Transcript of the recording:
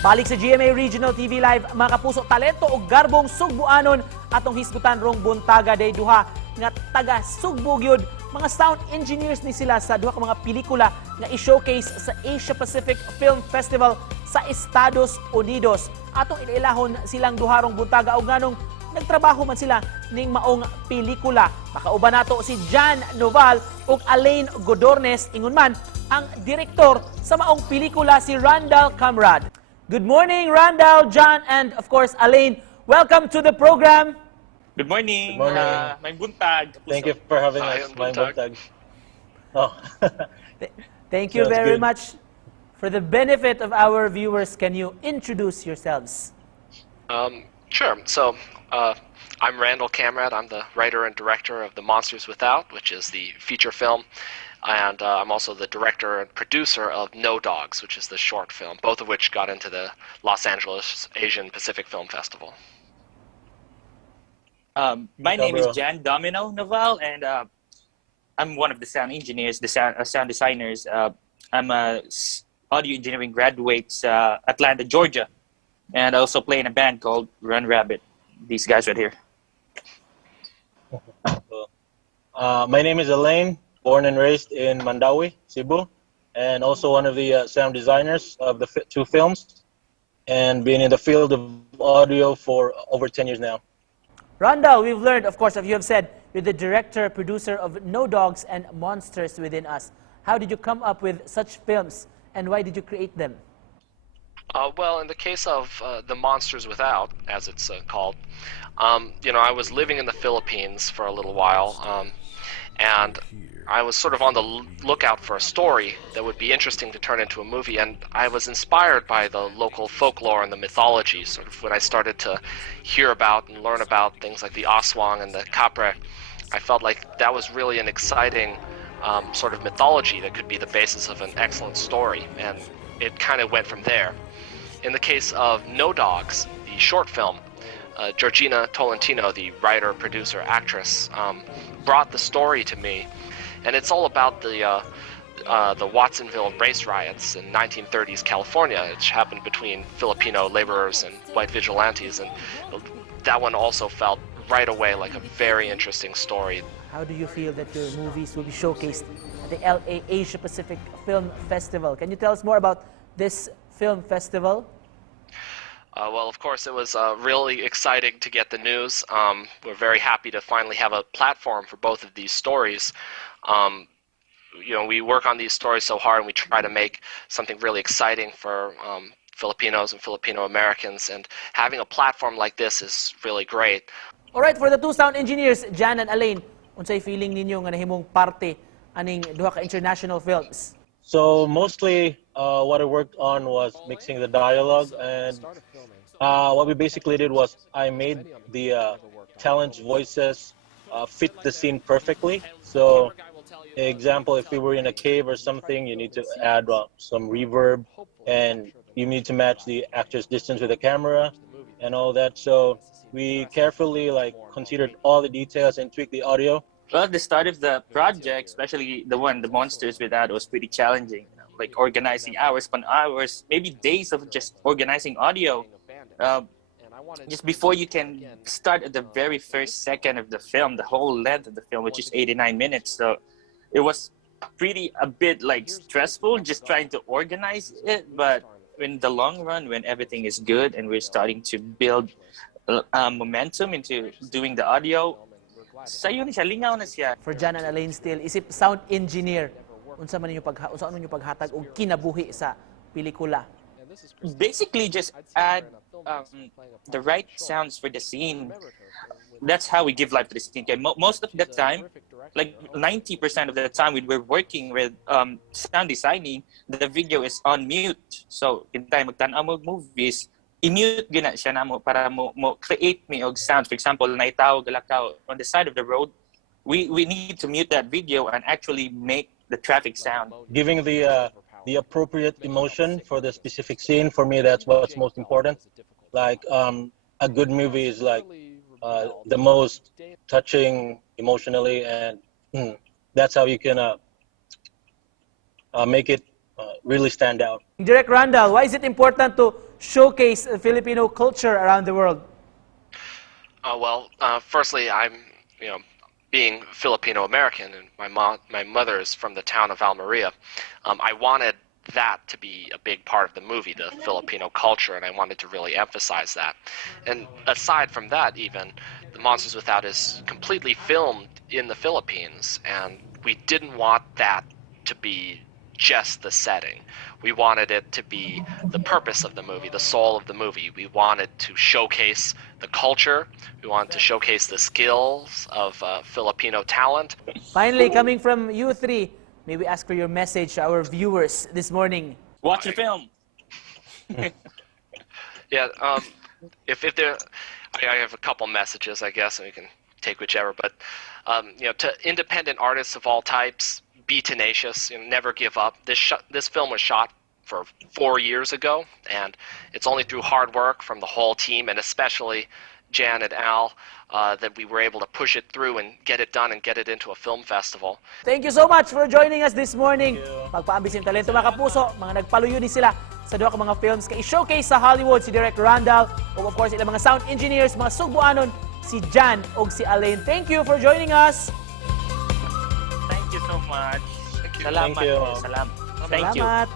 Balik sa GMA Regional TV Live, mga kapuso, talento o garbong Sugbuanon atong hisgutan rong buntaga day duha nga taga Sugbo gyud. Mga sound engineers ni sila sa duha ka mga pelikula nga i-showcase sa Asia Pacific Film Festival sa Estados Unidos. Atong ila-ilahon silang duha rong buntaga og nganong nagtrabaho man sila ning maong pelikula. Makauban nato si Jan Noval ug Alain Godornes, ingon man ang direktor sa maong pelikula si Randall Camrad. Good morning, Randall, John, and of course, Alain. Welcome to the program. Good morning. Good morning. May buntag. Thank you for having us. May buntag. Oh. Thank you Sounds very good. much. For the benefit of our viewers, can you introduce yourselves? Sure. So, I'm Randall Camrad. I'm the writer and director of The Monsters Without, which is the feature film. And I'm also the director and producer of No Dogs, which is the short film, both of which got into the Los Angeles Asian Pacific Film Festival. My name is Jan Domino Noval, and I'm one of the sound engineers, the sound designers. I'm a audio engineering graduate at Atlanta, Georgia, and I also play in a band called Run Rabbit. These guys right here. My name is Alain, born and raised in Mandawi, Cebu, and also one of the sound designers of the two films, and been in the field of audio for over 10 years now. Randall, we've learned, of course, as you have said, you're the director, producer of No Dogs and Monsters Within Us. How did you come up with such films, and why did you create them? Well, in the case of The Monsters Without, as it's called, I was living in the Philippines for a little while, and I was sort of on the lookout for a story that would be interesting to turn into a movie, and I was inspired by the local folklore and the mythology. Sort of when I started to hear about and learn about things like the aswang and the kapre, I felt like that was really an exciting sort of mythology that could be the basis of an excellent story, and it kind of went from there. In the case of No Dogs, the short film, Georgina Tolentino, the writer, producer, actress, brought the story to me. And it's all about the Watsonville race riots in 1930s California, which happened between Filipino laborers and white vigilantes. And that one also felt right away like a very interesting story. How do you feel that your movies will be showcased at the LA Asia Pacific Film Festival? Can you tell us more about this film festival? Well, of course, it was really exciting to get the news. We're very happy to finally have a platform for both of these stories. We work on these stories so hard, and we try to make something really exciting for Filipinos and Filipino Americans, and having a platform like this is really great. All right, for the two sound engineers, Jan and Alain, unsay feeling ninyo nga nahimong parte aning duha ka international films? So mostly what I worked on was mixing the dialogue, and what we basically did was I made the talents' voices fit the scene perfectly. So, example, if we were in a cave or something, you need to add some reverb, and you need to match the actor's distance with the camera and all that. So we carefully considered all the details and tweaked the audio. Well, at the start of the project, especially the Monsters Without, was pretty challenging. Like organizing hours upon hours, maybe days of just organizing audio. Just before you can start at the very first second of the film, the whole length of the film, which is 89 minutes. So it was a bit stressful just trying to organize it. But in the long run, when everything is good and we're starting to build momentum into doing the audio, sayo na siya, lingaw na siya. For Jan and Alain still, isip sound engineer, unsa man ninyo paghatag og kinabuhi sa pelikula? Basically, just add the right sounds for the scene. That's how we give life to the scene. Most of the time, 90% of the time, when we're working with sound designing, the video is on mute. So, in time magtan-aw mo movies, i-mute gina siya namo para mo create me og sounds. For example, naitaw galakaw on the side of the road, we need to mute that video and actually make the traffic sound. Giving the appropriate emotion for the specific scene, for me, that's what's most important. A good movie is the most touching emotionally, and that's how you can make it really stand out. Direct Randall, why is it important to showcase Filipino culture around the world? Firstly, I'm, you know, being Filipino American, and my mother is from the town of Almeria. I wanted that to be a big part of the movie, the Filipino culture, and I wanted to really emphasize that. And aside from that, even The Monsters Without is completely filmed in the Philippines, and we didn't want that to be just the setting. We wanted it to be the purpose of the movie, the soul of the movie. We wanted to showcase the culture. We wanted to showcase the skills of Filipino talent. Finally, coming from you three, may we ask for your message to our viewers this morning? Watch the film. Yeah, if there, I have a couple messages, I guess, and we can take whichever. But you know, to independent artists of all types, be tenacious. You know, never give up. This film was shot for 4 years ago, and it's only through hard work from the whole team, and especially Jan and Al, that we were able to push it through and get it done and get it into a film festival. Thank you so much for joining us this morning. Pagpaambisin talento mga kapuso, mga nagpaluyo ni sila sa duha ka mga films kay showcase sa Hollywood si Direk Randall o of course ilang mga sound engineers, mga Sugbuanon, si Jan o si Alain. Thank you for joining us. Thank you so much. Thank you. Salamat. Salamat. Thank you. Salamat.